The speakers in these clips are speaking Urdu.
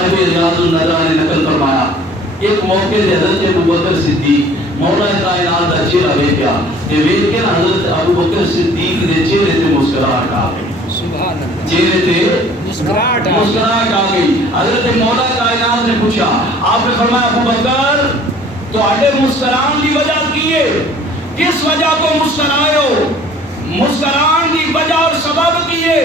صاحب ریاض النظرہ نے نقل فرمایا ایک موقع سے حضرت ابوبکر صدیق مولا کائنات کا چہرہ ویکھیا تے ویکھ کے حضرت ابوبکر صدیق دے چہرے تے مسکراہٹ آ گئی سبحان اللہ چہرے تے مسکراہٹ آ گئی حضرت مولا کائنات نے پوچھا آپ نے فرمایا ابوبکر تواڈے مسکران دی وجہ کی ہے کس وجہ کو مسکرائے ہو مسکران دی وجہ اور سبب کی ہے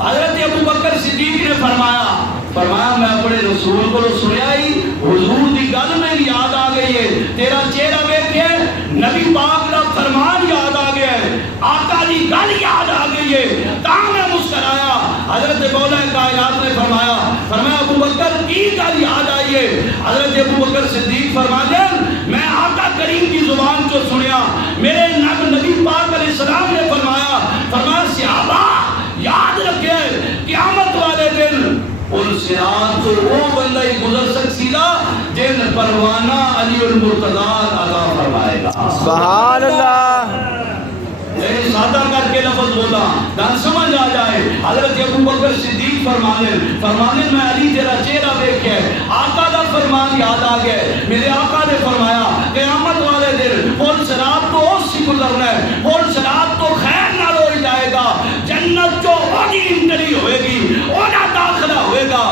حضرت ابوبکر صدیق نے فرمایا میں اپنے رسول کو سنیا ہی حضور دی گل میں یاد آ گئی ہے تیرا چہرہ دیکھ کے نبی پاک کا فرمان یاد آ گیا ہے آقا دی گل یاد آ گئی ہے تاں میں مسکرایا حضرت مولا کائنات نے فرمایا ابوبکر کی گل یاد آئی ہے حضرت ابوبکر صدیق فرماتے میں آقا کریم کی زبان کو سنیا میرے نبی پاک علیہ السلام نے فرمایا صحابہ یاد رکھے قیامت والے دن ان صراط تو وہ بندہ ہی گزر سکسی گا جن پروانہ علی المرتضی عطا فرمائے گا سبحان اللہ سادہ کر کے لفظ بولا دان سمجھ آ جائے حضرت ابوبکر صدیق فرمانے میں علی تیرا چہرہ دیکھ کے آقا کا فرمان یاد آ گیا میرے آقا نے فرمایا قیامت والے دن پل صراط تو اس سے گزرنا ہے پل صراط تو خیر نہ ہو جائے گا جنت جو ہوگی انٹری ہوئے گی اونا داخلہ ہوئے گا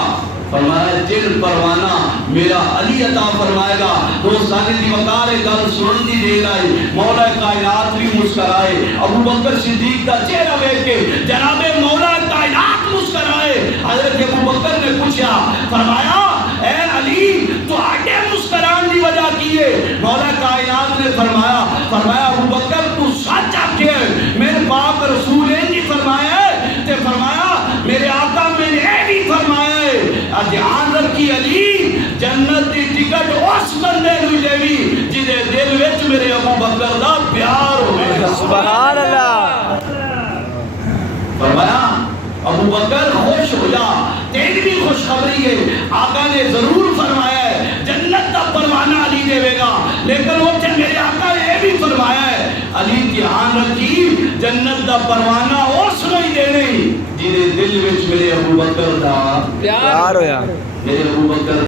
فرمایا جن پروانہ میرا علی عطا فرمائے گا تو ساری دی وقار گل سنن دی دے رہی مولا کائنات بھی مسکرائے ابوبکر صدیق کا چہرہ دیکھ کے جناب مولا کائنات مسکرائے حضرت ابوبکر نے پوچھا فرمایا اے علی تو آگے مسکران دی وجہ کی ہے مولا کائنات نے فرمایا ابوبکر تو سچ آکے میرے پاک رسول نے نہیں فرمایا تے فرمایا میرے آقا میں نے بھی فرمایا دھیان رکھی علی جنت دی ٹکٹ اس بندے نو لیوی جدے دل وچ میرے ابوبکر دا پیار ہوئے سبحان اللہ فرمایا ابوبکر خوش ہو جا تیری بھی خوشخبری ہے آقا نے ضرور فرمایا ہے جنت دا پروانہ علی دے گا لیکن وہ میرے آقا نے یہ بھی فرمایا ہے علی دھیان رکھی جنت دا پروانہ اس نہیں دینے جنہیں دل وچ میرے ابوبکر دا پیار ہویا میرے ابوبکر